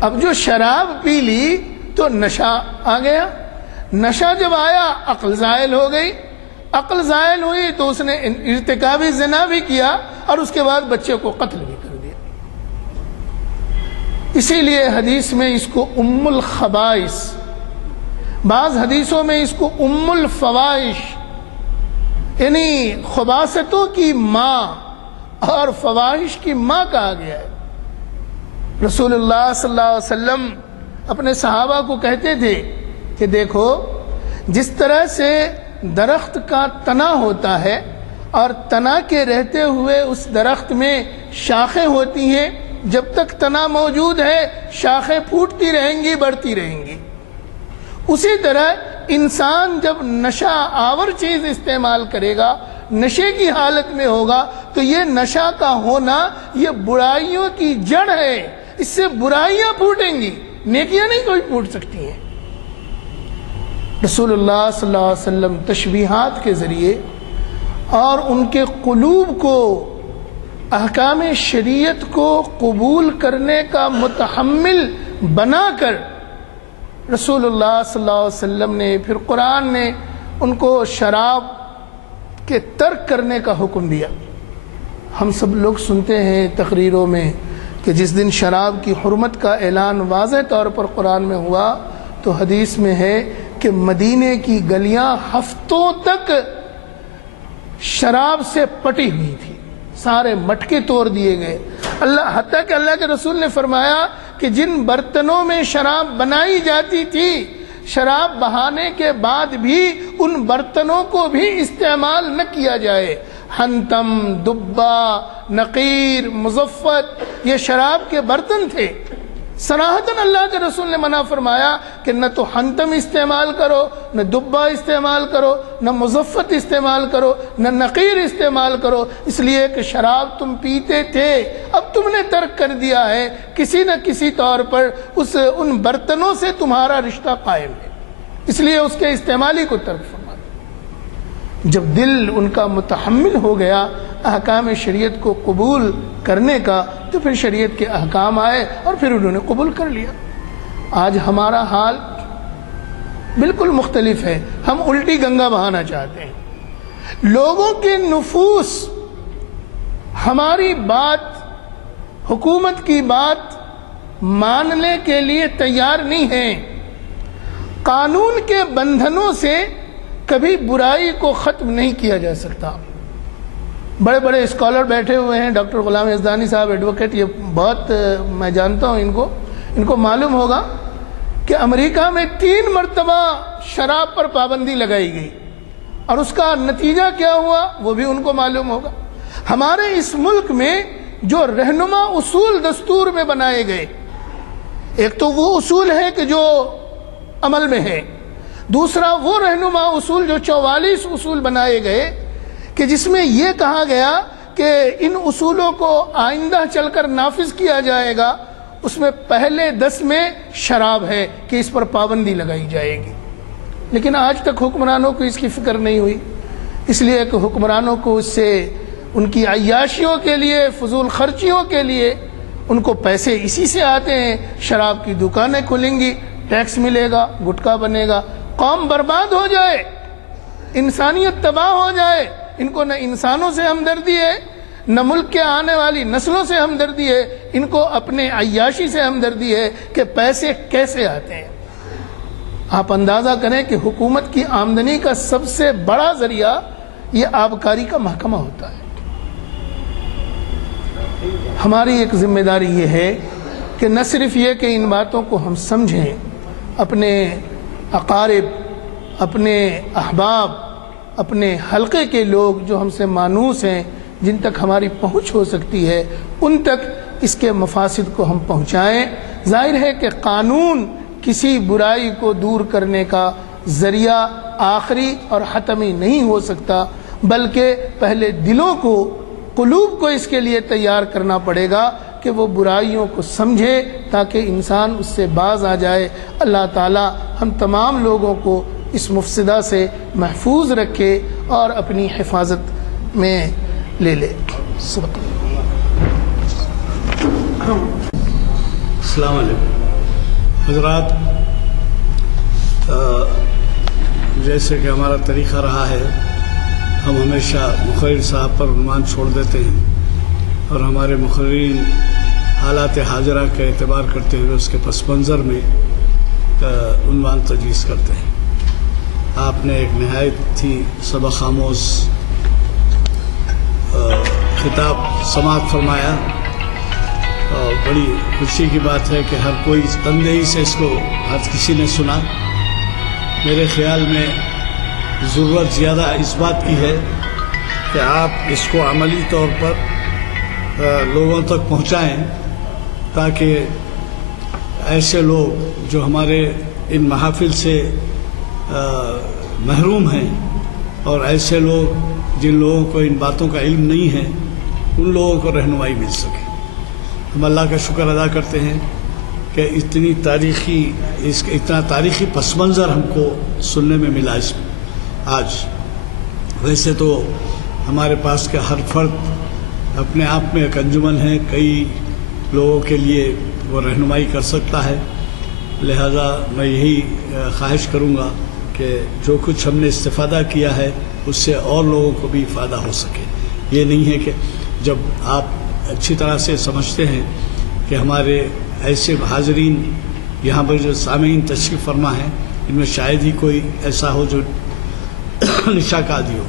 اب جو شراب پی لی تو نشہ آ گیا، نشہ جب آیا عقل زائل ہو گئی، عقل زائل ہوئی تو اس نے ارتکاب زنا بھی کیا اور اس کے بعد بچے کو قتل بھی کر دیا۔ اسی لیے حدیث میں اس کو ام الخبائث، بعض حدیثوں میں اس کو ام الفواحش، یعنی خباثتوں کی ماں اور فواحش کی ماں کہا گیا ہے۔ رسول اللہ صلی اللہ علیہ وسلم اپنے صحابہ کو کہتے تھے کہ دیکھو جس طرح سے درخت کا تنا ہوتا ہے اور تنا کے رہتے ہوئے اس درخت میں شاخیں ہوتی ہیں، جب تک تنا موجود ہے شاخیں پھوٹتی رہیں گی، بڑھتی رہیں گی، اسی طرح انسان جب نشہ آور چیز استعمال کرے گا، نشے کی حالت میں ہوگا، تو یہ نشہ کا ہونا یہ برائیوں کی جڑ ہے، اس سے برائیاں پھوٹیں گی، نیکیاں نہیں کوئی پھوٹ سکتی ہیں۔ رسول اللہ صلی اللہ علیہ وسلم تشبیہات کے ذریعے اور ان کے قلوب کو احکام شریعت کو قبول کرنے کا متحمل بنا کر رسول اللہ صلی اللہ علیہ وسلم نے، پھر قرآن نے ان کو شراب کے ترک کرنے کا حکم دیا۔ ہم سب لوگ سنتے ہیں تقریروں میں کہ جس دن شراب کی حرمت کا اعلان واضح طور پر قرآن میں ہوا تو حدیث میں ہے کہ مدینے کی گلیاں ہفتوں تک شراب سے پٹی ہوئی تھی، سارے مٹکے توڑ دیے گئے۔ حتیٰ کہ اللہ کے رسول نے فرمایا کہ جن برتنوں میں شراب بنائی جاتی تھی، شراب بہانے کے بعد بھی ان برتنوں کو بھی استعمال نہ کیا جائے۔ حنتم، دبا، نقیر، مزفت، یہ شراب کے برتن تھے۔ صراحتاً اللہ کے رسول نے منع فرمایا کہ نہ تو حنتم استعمال کرو، نہ دبا استعمال کرو، نہ مزفت استعمال کرو، نہ نقیر استعمال کرو، اس لیے کہ شراب تم پیتے تھے، اب تم نے ترک کر دیا ہے، کسی نہ کسی طور پر ان برتنوں سے تمہارا رشتہ قائم ہے، اس لیے اس کے استعمالی کو ترک فرما۔ جب دل ان کا متحمل ہو گیا احکام شریعت کو قبول کرنے کا تو پھر شریعت کے احکام آئے اور پھر انہوں نے قبول کر لیا۔ آج ہمارا حال بالکل مختلف ہے، ہم الٹی گنگا بہانا چاہتے ہیں۔ لوگوں کے نفوس ہماری بات، حکومت کی بات ماننے کے لیے تیار نہیں ہیں۔ قانون کے بندھنوں سے کبھی برائی کو ختم نہیں کیا جا سکتا۔ بڑے بڑے اسکالر بیٹھے ہوئے ہیں، ڈاکٹر غلام یزدانی صاحب ایڈوکیٹ، یہ بہت میں جانتا ہوں ان کو معلوم ہوگا کہ امریکہ میں 3 مرتبہ شراب پر پابندی لگائی گئی اور اس کا نتیجہ کیا ہوا وہ بھی ان کو معلوم ہوگا۔ ہمارے اس ملک میں جو رہنما اصول دستور میں بنائے گئے، ایک تو وہ اصول ہے کہ جو عمل میں ہے، دوسرا وہ رہنما اصول جو 44 اصول بنائے گئے کہ جس میں یہ کہا گیا کہ ان اصولوں کو آئندہ چل کر نافذ کیا جائے گا، اس میں پہلے 10 میں شراب ہے کہ اس پر پابندی لگائی جائے گی۔ لیکن آج تک حکمرانوں کو اس کی فکر نہیں ہوئی، اس لیے کہ حکمرانوں کو اس سے ان کی عیاشیوں کے لیے، فضول خرچیوں کے لیے ان کو پیسے اسی سے آتے ہیں۔ شراب کی دکانیں کھلیں گی، ٹیکس ملے گا، گٹکا بنے گا، قوم برباد ہو جائے، انسانیت تباہ ہو جائے۔ ان کو نہ انسانوں سے ہمدردی ہے، نہ ملک کے آنے والی نسلوں سے ہمدردی ہے، ان کو اپنے عیاشی سے ہمدردی ہے کہ پیسے کیسے آتے ہیں۔ آپ اندازہ کریں کہ حکومت کی آمدنی کا سب سے بڑا ذریعہ یہ آبکاری کا محکمہ ہوتا ہے۔ ہماری ایک ذمہ داری یہ ہے کہ نہ صرف یہ کہ ان باتوں کو ہم سمجھیں، اپنے اقارب، اپنے احباب، اپنے حلقے کے لوگ جو ہم سے مانوس ہیں، جن تک ہماری پہنچ ہو سکتی ہے، ان تک اس کے مفاسد کو ہم پہنچائیں۔ ظاہر ہے کہ قانون کسی برائی کو دور کرنے کا ذریعہ آخری اور حتمی نہیں ہو سکتا، بلکہ پہلے دلوں کو، قلوب کو اس کے لیے تیار کرنا پڑے گا کہ وہ برائیوں کو سمجھے تاکہ انسان اس سے باز آ جائے۔ اللہ تعالی ہم تمام لوگوں کو اس مفسدہ سے محفوظ رکھے اور اپنی حفاظت میں لے لے۔ السلام علیکم حضرات، جیسے کہ ہمارا طریقہ رہا ہے، ہم ہمیشہ مقرر صاحب پر عنوان چھوڑ دیتے ہیں اور ہمارے مقررین حالات حاضرہ کا اعتبار کرتے ہوئے اس کے پس منظر میں عنوان تجویز کرتے ہیں۔ آپ نے ایک نہایت ہی سبق آموز خطاب سماعت فرمایا اور بڑی خوشی کی بات ہے کہ ہر کوئی تندہی سے اس کو ہر کسی نے سنا۔ میرے خیال میں ضرورت زیادہ اس بات کی ہے کہ آپ اس کو عملی طور پر لوگوں تک پہنچائیں تاکہ ایسے لوگ جو ہمارے ان محافل سے محروم ہیں اور ایسے لوگ جن لوگوں کو ان باتوں کا علم نہیں ہے، ان لوگوں کو رہنمائی مل سکے۔ ہم اللہ کا شکر ادا کرتے ہیں کہ اتنا تاریخی پس منظر ہم کو سننے میں ملا اس میں آج. ویسے تو ہمارے پاس کا ہر فرد اپنے آپ میں ایک انجمن ہے، کئی لوگوں کے لیے وہ رہنمائی کر سکتا ہے. لہذا میں یہی خواہش کروں گا کہ جو کچھ ہم نے استفادہ کیا ہے اس سے اور لوگوں کو بھی فائدہ ہو سکے. یہ نہیں ہے کہ جب آپ اچھی طرح سے سمجھتے ہیں کہ ہمارے ایسے حاضرین یہاں پر جو سامعین تشریف فرما ہیں ان میں شاید ہی کوئی ایسا ہو جو نشہ کا عادی ہو،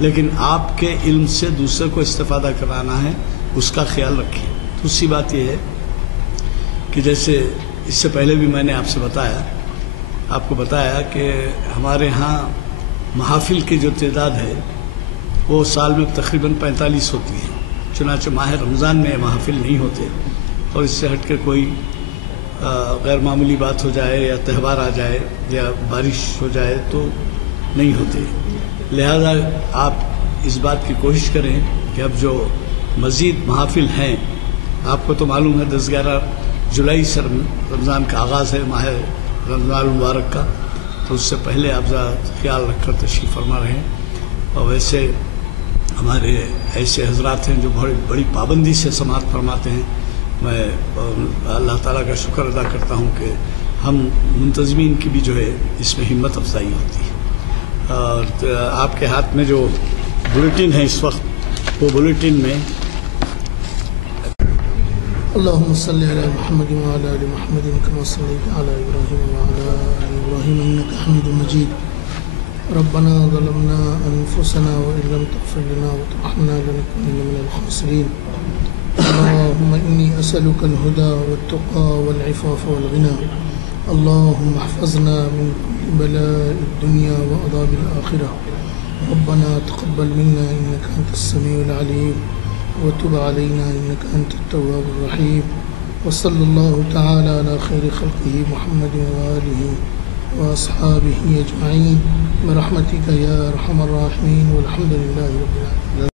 لیکن آپ کے علم سے دوسرے کو استفادہ کرانا ہے، اس کا خیال رکھیے. دوسری بات یہ ہے کہ جیسے اس سے پہلے بھی میں نے آپ کو بتایا کہ ہمارے ہاں محافل کی جو تعداد ہے وہ سال میں تقریباً 45 ہوتی ہے. چنانچہ ماہ رمضان میں محافل نہیں ہوتے، اور اس سے ہٹ کے کوئی غیر معمولی بات ہو جائے یا تہوار آ جائے یا بارش ہو جائے تو نہیں ہوتے. لہذا آپ اس بات کی کوشش کریں کہ اب جو مزید محافل ہیں، آپ کو تو معلوم ہے 10-11 جولائی سے رمضان کا آغاز ہے، ماہ رمضان المبارک کا، تو اس سے پہلے آپ ذرا خیال رکھ کر تشریف فرما رہے ہیں. اور ویسے ہمارے ایسے حضرات ہیں جو بڑی پابندی سے سماعت فرماتے ہیں. میں اللہ تعالیٰ کا شکر ادا کرتا ہوں کہ ہم منتظمین کی بھی جو ہے اس میں ہمت افزائی ہوتی ہے. اور آپ کے ہاتھ میں جو بلیٹن ہے اس وقت، وہ بلیٹن میں اللهم صل على محمد وعلى آل محمد كما صليت على إبراهيم وعلى آل إبراهيم إنك حميد مجيد. ربنا ظلمنا أنفسنا وإن لم تغفر لنا وترحمنا لنكونن من الخاسرين. اللهم إني أسألك الهدى والتقى والعفاف والغنى. اللهم احفظنا من كل بلاء الدنيا وعذاب الآخرة. ربنا تقبل منا إنك أنت السميع العليم وتب علينا إنك أنت التواب الرحيم. وصلى الله تعالى على خير خلقه محمد وآله وأصحابه أجمعين برحمتك يا أرحم الراحمين والحمد لله رب العالمين.